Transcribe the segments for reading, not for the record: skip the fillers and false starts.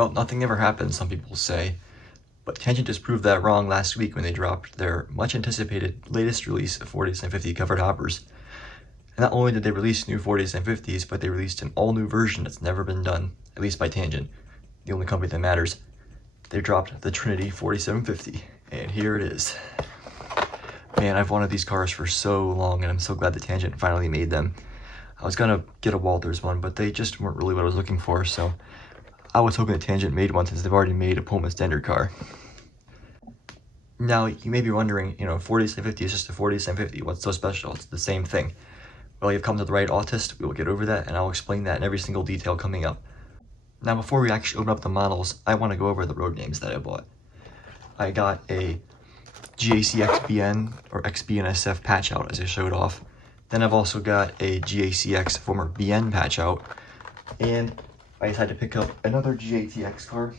Well, nothing ever happens, some people say, but Tangent just proved that wrong last week when they dropped their much anticipated latest release of 40s and 50 covered hoppers. And not only did they release new 40s and 50s, but they released an all-new version that's never been done, at least by Tangent, the only company that matters. They dropped the Trinity 4750, and here it is. Man, I've wanted these cars for so long, and I'm so glad that Tangent finally made them. I was gonna get a Walthers one, but they just weren't really what I was looking for, so I was hoping that Tangent made one since they've already made a Pullman standard car. Now, you may be wondering, 40s and 50 is just a 40s and 50. What's so special? It's the same thing. Well, you've come to the right autist. We will get over that, and I'll explain that in every single detail coming up. Now, before we actually open up the models, I want to go over the road names that I bought. I got a GAC XBN or XBNSF patch out, as I showed off. Then I've also got a GACX former BN patch out, and I decided to pick up another GATX car.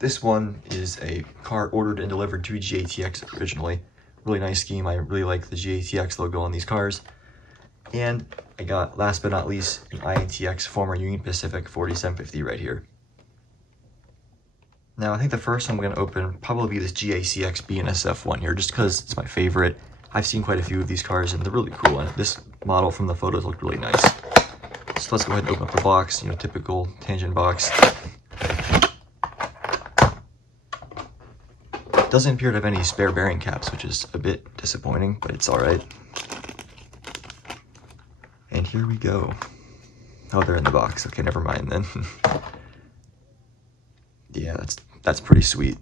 This one is a car ordered and delivered to GATX originally. Really nice scheme. I really like the GATX logo on these cars. And I got, last but not least, an INTX former Union Pacific 4750 right here. Now, I think the first one I'm going to open probably be this GACX BNSF one here, just because it's my favorite. I've seen quite a few of these cars, and they're really cool, and this model from the photos looked really nice. So let's go ahead and open up the box, typical Tangent box. It doesn't appear to have any spare bearing caps, which is a bit disappointing, but it's alright. And here we go. Oh, they're in the box. Okay, never mind then. Yeah, that's pretty sweet.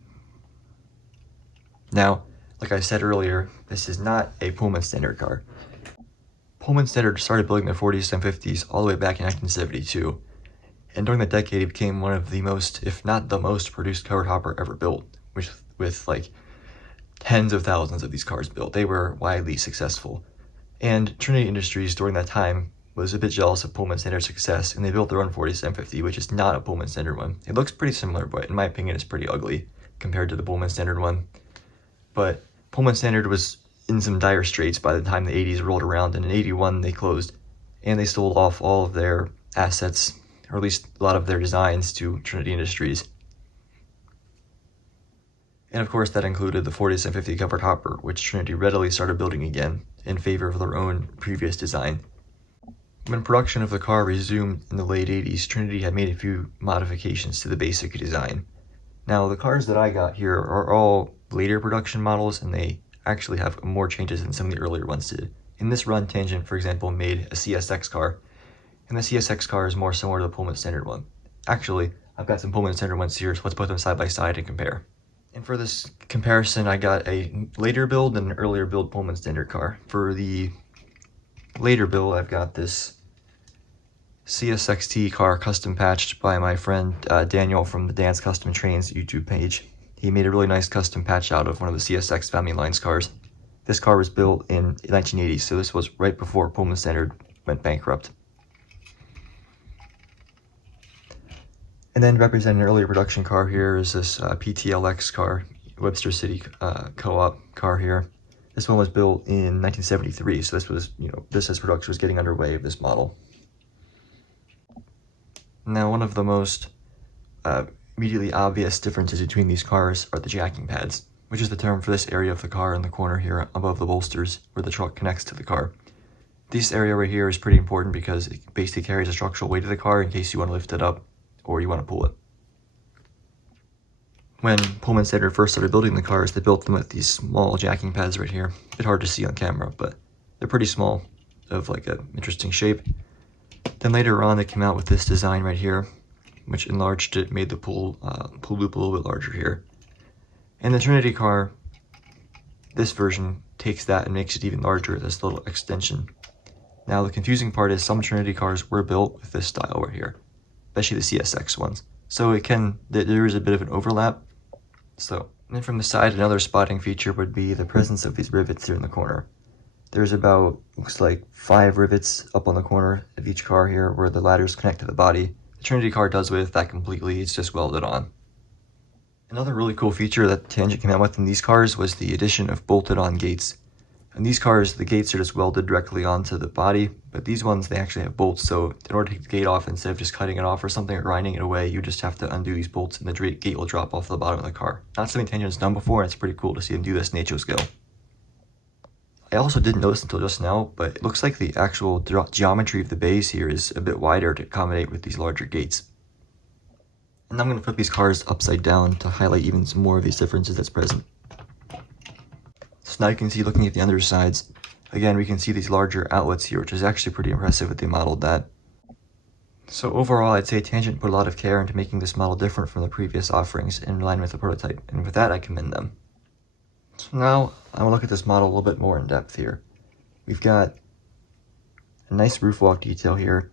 Now, like I said earlier, this is not a Pullman standard car. Pullman Standard started building their 40s and 50s all the way back in 1972, and during the decade it became one of the most, if not the most, produced covered hopper ever built, with like tens of thousands of these cars built. They were widely successful. And Trinity Industries during that time was a bit jealous of Pullman Standard's success, and they built their own 4750, which is not a Pullman Standard one. It looks pretty similar, but in my opinion it's pretty ugly compared to the Pullman Standard one. But Pullman Standard was in some dire straits by the time the 80s rolled around, and in 81 they closed, and they sold off all of their assets, or at least a lot of their designs, to Trinity Industries. And of course that included the 40s and 50 covered hopper, which Trinity readily started building again in favor of their own previous design. When production of the car resumed in the late 80s, Trinity had made a few modifications to the basic design. Now, the cars that I got here are all later production models, and they actually have more changes than some of the earlier ones did. In this run, Tangent, for example, made a CSX car, and the CSX car is more similar to the Pullman Standard one. Actually, I've got some Pullman Standard ones here, so let's put them side by side and compare. And for this comparison, I got a later build and an earlier build Pullman Standard car. For the later build, I've got this CSXT car custom patched by my friend Daniel from the Dance Custom Trains YouTube page. He made a really nice custom patch out of one of the CSX Family Lines cars. This car was built in 1980, so this was right before Pullman Standard went bankrupt. And then representing an earlier production car here is this PTLX car, Webster City Co-op car here. This one was built in 1973, so this was, this as production was getting underway of this model. Now, one of the most immediately obvious differences between these cars are the jacking pads, which is the term for this area of the car in the corner here above the bolsters where the truck connects to the car. This area right here is pretty important because it basically carries the structural weight of the car in case you want to lift it up or you want to pull it. When Pullman Standard first started building the cars, they built them with these small jacking pads right here. A bit hard to see on camera, but they're pretty small, of like an interesting shape. Then later on, they came out with this design right here, which enlarged it, made the pull loop a little bit larger here. And the Trinity car, this version takes that and makes it even larger, this little extension. Now the confusing part is some Trinity cars were built with this style right here, especially the CSX ones. So there is a bit of an overlap. So, and then from the side, another spotting feature would be the presence of these rivets here in the corner. There's about, looks like 5 rivets up on the corner of each car here where the ladders connect to the body. The Trinity car does with that completely, it's just welded on. Another really cool feature that Tangent came out with in these cars was the addition of bolted on gates. And these cars, the gates are just welded directly onto the body, but these ones, they actually have bolts, so in order to take the gate off, instead of just cutting it off or something or grinding it away, you just have to undo these bolts and the gate will drop off the bottom of the car. Not something Tangent's done before, and it's pretty cool to see them do this in HO scale. I also didn't notice until just now, but it looks like the actual geometry of the bays here is a bit wider to accommodate with these larger gates. And I'm going to flip these cars upside down to highlight even some more of these differences that's present. So now you can see, looking at the undersides, again, we can see these larger outlets here, which is actually pretty impressive that they modeled that. So overall, I'd say Tangent put a lot of care into making this model different from the previous offerings in line with the prototype, and with that, I commend them. So now, I want to look at this model a little bit more in depth here. We've got a nice roof walk detail here.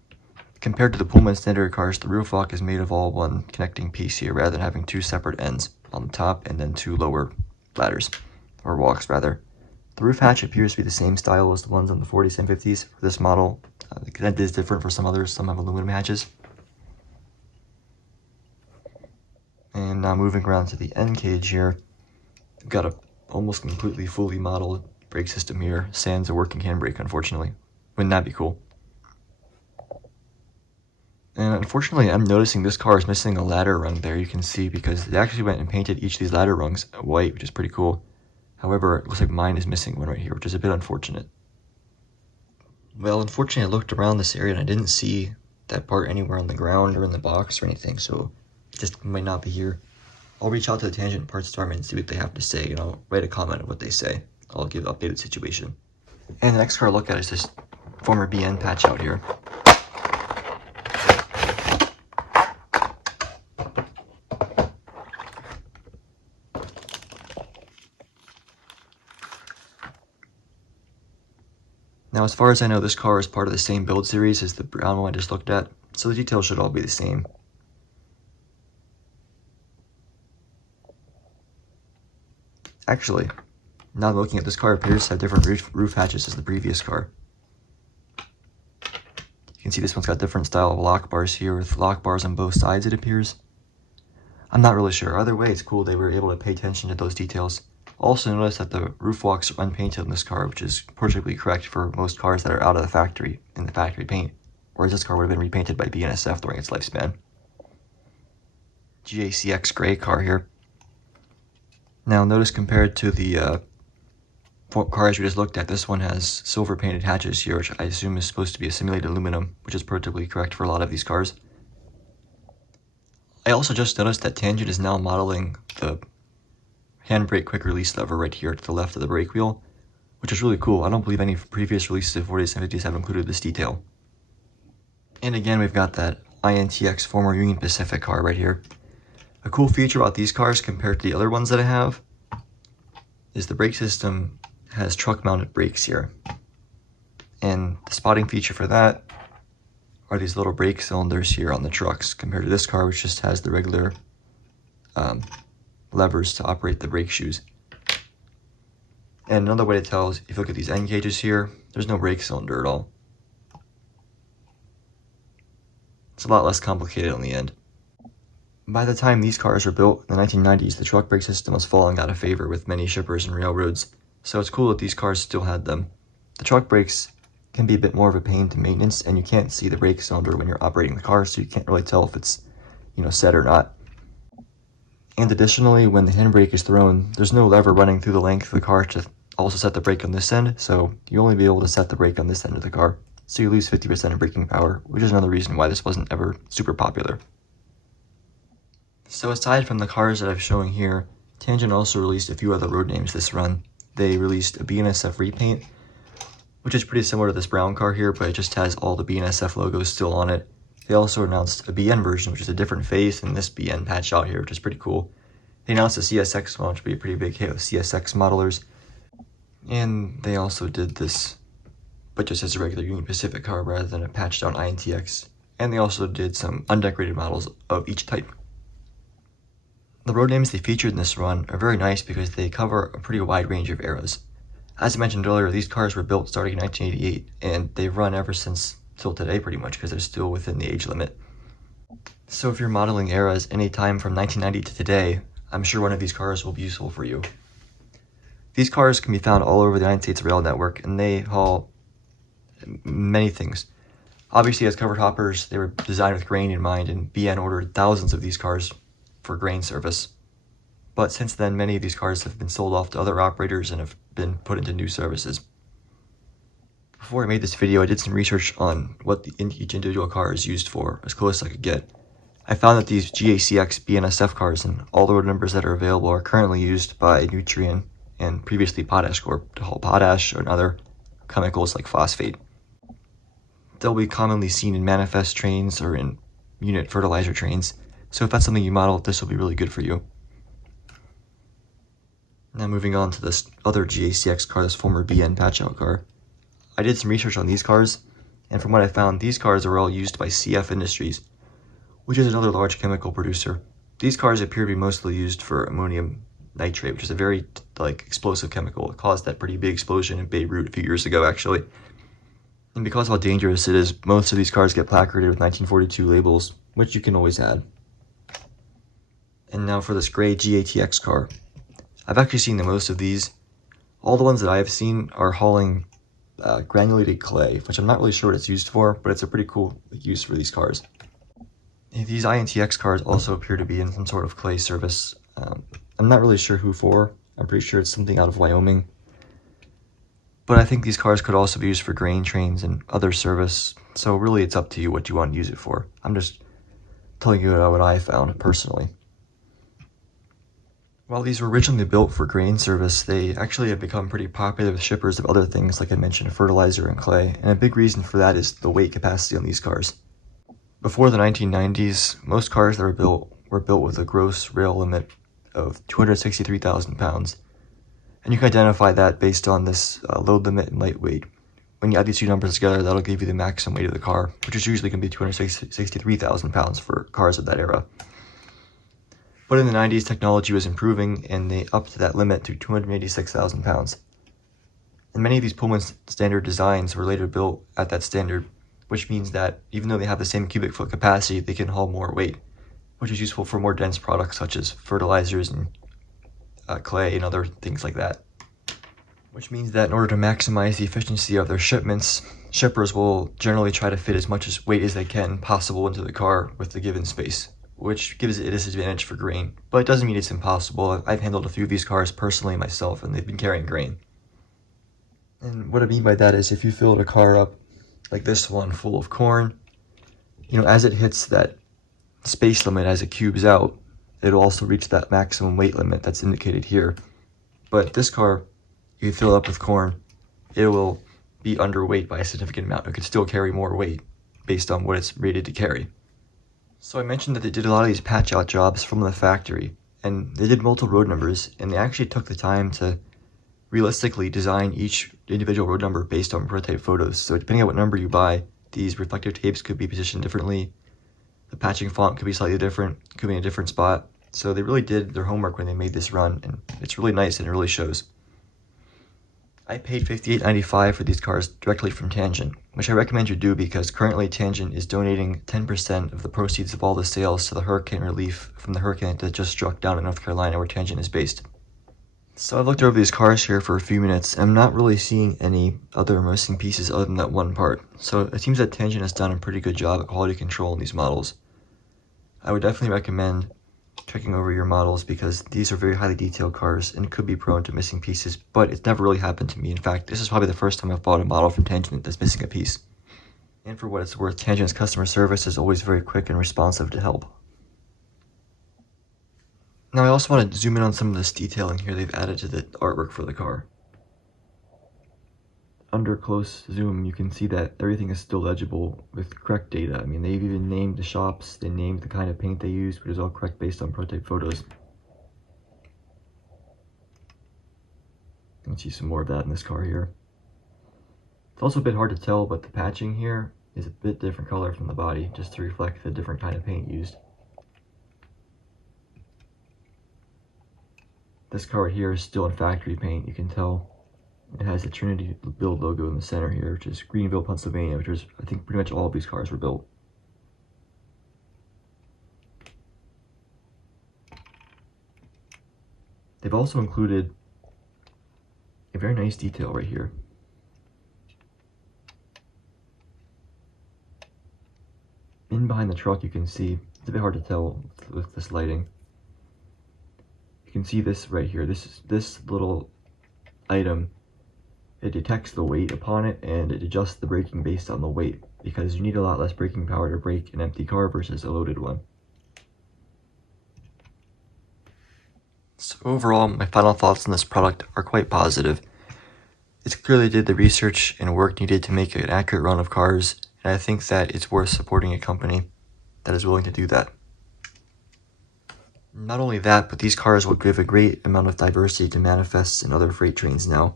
Compared to the Pullman standard cars, the roof walk is made of all one connecting piece here, rather than having two separate ends on the top and then two lower ladders, or walks rather. The roof hatch appears to be the same style as the ones on the 40s and 50s. For this model, the consent is different for some others. Some have aluminum hatches. And now moving around to the end cage here, we've got a almost completely fully modeled brake system here, sans a working handbrake, unfortunately. Wouldn't that be cool? And unfortunately, I'm noticing this car is missing a ladder rung there, you can see, because they actually went and painted each of these ladder rungs white, which is pretty cool. However, it looks like mine is missing one right here, which is a bit unfortunate. Well, unfortunately, I looked around this area and I didn't see that part anywhere on the ground or in the box or anything, so it just might not be here. I'll reach out to the Tangent parts department and see what they have to say, and I'll write a comment on what they say. I'll give the updated situation. And the next car I'll look at is this former BN patch out here. Now, as far as I know, this car is part of the same build series as the brown one I just looked at, so the details should all be the same. Actually, now looking at this car, it appears to have different roof hatches as the previous car. You can see this one's got different style of lock bars here, with lock bars on both sides, it appears. I'm not really sure. Either way, it's cool they were able to pay attention to those details. Also notice that the roof walks are unpainted in this car, which is perfectly correct for most cars that are out of the factory in the factory paint, whereas this car would have been repainted by BNSF during its lifespan. GACX gray car here. Now notice, compared to the cars we just looked at, this one has silver painted hatches here, which I assume is supposed to be a simulated aluminum, which is perfectly correct for a lot of these cars. I also just noticed that Tangent is now modeling the handbrake quick release lever right here to the left of the brake wheel, which is really cool. I don't believe any previous releases of 40s and 50s have included this detail. And again, we've got that INTX former Union Pacific car right here. A cool feature about these cars compared to the other ones that I have is the brake system has truck-mounted brakes here. And the spotting feature for that are these little brake cylinders here on the trucks, compared to this car, which just has the regular levers to operate the brake shoes. And another way to tell is, if you look at these end cages here, there's no brake cylinder at all. It's a lot less complicated on the end. By the time these cars were built in the 1990s, the truck brake system was falling out of favor with many shippers and railroads, so it's cool that these cars still had them. The truck brakes can be a bit more of a pain to maintenance, and you can't see the brake cylinder when you're operating the car, so you can't really tell if it's, set or not. And additionally, when the handbrake is thrown, there's no lever running through the length of the car to also set the brake on this end, so you only be able to set the brake on this end of the car, so you lose 50% of braking power, which is another reason why this wasn't ever super popular. So aside from the cars that I'm showing here, Tangent also released a few other road names this run. They released a BNSF repaint, which is pretty similar to this brown car here, but it just has all the BNSF logos still on it. They also announced a BN version, which is a different face than this BN patch out here, which is pretty cool. They announced a CSX one, which would be a pretty big hit with CSX modelers. And they also did this, but just as a regular Union Pacific car rather than a patched out INTX. And they also did some undecorated models of each type. The road names they featured in this run are very nice because they cover a pretty wide range of eras. As I mentioned earlier, these cars were built starting in 1988, and they've run ever since till today pretty much, because they're still within the age limit. So if you're modeling eras any time from 1990 to today, I'm sure one of these cars will be useful for you. These cars can be found all over the United States rail network, and they haul many things. Obviously, as covered hoppers, they were designed with grain in mind, and BN ordered thousands of these cars for grain service. But since then, many of these cars have been sold off to other operators and have been put into new services. Before I made this video, I did some research on what each individual car is used for, as close as I could get. I found that these GACX BNSF cars and all the road numbers that are available are currently used by Nutrien and previously Potash Corp to haul potash and other chemicals like phosphate. They'll be commonly seen in manifest trains or in unit fertilizer trains, so if that's something you model, this will be really good for you. Now moving on to this other GACX car, this former BN patch-out car. I did some research on these cars, and from what I found, these cars are all used by CF Industries, which is another large chemical producer. These cars appear to be mostly used for ammonium nitrate, which is a very explosive chemical. It caused that pretty big explosion in Beirut a few years ago, actually. And because of how dangerous it is, most of these cars get placarded with 1942 labels, which you can always add. And now for this gray GATX car. I've actually seen the most of these. All the ones that I have seen are hauling granulated clay, which I'm not really sure what it's used for, but it's a pretty cool use for these cars. And these INTX cars also appear to be in some sort of clay service. I'm not really sure who for. I'm pretty sure it's something out of Wyoming. But I think these cars could also be used for grain trains and other service, so really it's up to you what you want to use it for. I'm just telling you what I found personally. While these were originally built for grain service, they actually have become pretty popular with shippers of other things, like I mentioned, fertilizer and clay, and a big reason for that is the weight capacity on these cars. Before the 1990s, most cars that were built with a gross rail limit of 263,000 pounds. And you can identify that based on this load limit and light weight. When you add these two numbers together, that'll give you the maximum weight of the car, which is usually going to be 263,000 pounds for cars of that era. But in the 90s, technology was improving, and they upped that limit to 286,000 pounds. And many of these Pullman standard designs were later built at that standard, which means that even though they have the same cubic foot capacity, they can haul more weight, which is useful for more dense products such as fertilizers and clay and other things like that. Which means that in order to maximize the efficiency of their shipments, shippers will generally try to fit as much weight as they can possible into the car with the given space, which gives it a disadvantage for grain. But it doesn't mean it's impossible. I've handled a few of these cars personally myself, and they've been carrying grain. And what I mean by that is if you filled a car up like this one full of corn, as it hits that space limit, as it cubes out, it'll also reach that maximum weight limit that's indicated here. But this car, you fill it up with corn, it will be underweight by a significant amount. It could still carry more weight based on what it's rated to carry. So I mentioned that they did a lot of these patch-out jobs from the factory, and they did multiple road numbers, and they actually took the time to realistically design each individual road number based on prototype photos. So depending on what number you buy, these reflective tapes could be positioned differently. The patching font could be slightly different, could be in a different spot. So they really did their homework when they made this run, and it's really nice and it really shows. I paid $58.95 for these cars directly from Tangent, which I recommend you do because currently Tangent is donating 10% of the proceeds of all the sales to the hurricane relief from the hurricane that just struck down in North Carolina where Tangent is based. So I've looked over these cars here for a few minutes, and I'm not really seeing any other missing pieces other than that one part. So it seems that Tangent has done a pretty good job at quality control in these models. I would definitely recommend checking over your models because these are very highly detailed cars and could be prone to missing pieces, but it's never really happened to me. In fact, this is probably the first time I've bought a model from Tangent that's missing a piece. And for what it's worth, Tangent's customer service is always very quick and responsive to help. Now I also want to zoom in on some of this detailing here they've added to the artwork for the car. Under close zoom, you can see that everything is still legible with correct data. I mean, they've even named the shops, they named the kind of paint they use, which is all correct based on prototype photos. You can see some more of that in this car here. It's also a bit hard to tell, but the patching here is a bit different color from the body, just to reflect the different kind of paint used. This car right here is still in factory paint, you can tell. It has the Trinity build logo in the center here, which is Greenville, Pennsylvania, which is, I think, pretty much all of these cars were built. They've also included A very nice detail right here. In behind the truck you can see, it's a bit hard to tell with this lighting. You can see this right here, this little item, it detects the weight upon it and it adjusts the braking based on the weight, because you need a lot less braking power to brake an empty car versus a loaded one. So overall, my final thoughts on this product are quite positive. It's clear they did the research and work needed to make an accurate run of cars, and I think that it's worth supporting a company that is willing to do that. Not only that, but these cars will give a great amount of diversity to manifests in other freight trains now.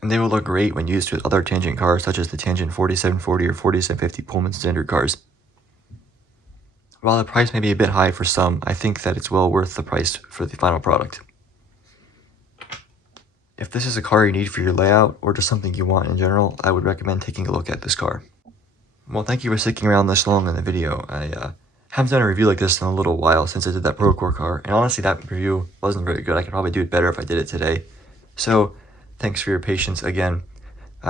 And they will look great when used with other tangent cars such as the tangent 4740 or 4750 Pullman standard cars. While the price may be a bit high for some, I think that it's well worth the price for the final product. If this is a car you need for your layout or just something you want in general, I would recommend taking a look at this car. Well, thank you for sticking around this long in the video. I haven't done a review like this in a little while since I did that Procore car, and honestly that review wasn't very good. I could probably do it better if I did it today. So, thanks for your patience again.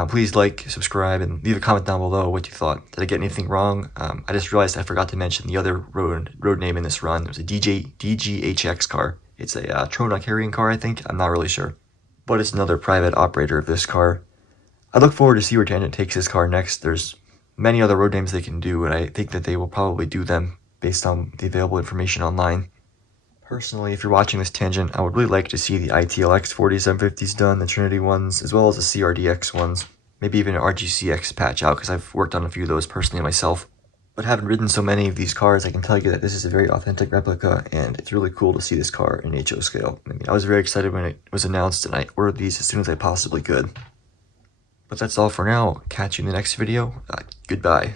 Please like, subscribe, and leave a comment down below what you thought. Did I get anything wrong? I just realized I forgot to mention the other road name in this run. It was a DGHX car. It's a Trona carrying car, I think. I'm not really sure. But it's another private operator of this car. I look forward to see where Tangent takes this car next. There's many other road names they can do, and I think that they will probably do them based on the available information online. Personally, if you're watching this Tangent, I would really like to see the ITLX 4750s done, the Trinity ones, as well as the CRDX ones. Maybe even an RGCX patch out, because I've worked on a few of those personally myself. But having ridden so many of these cars, I can tell you that this is a very authentic replica, and it's really cool to see this car in HO scale. I mean, I was very excited when it was announced, and I ordered these as soon as I possibly could. But that's all for now. Catch you in the next video. Goodbye.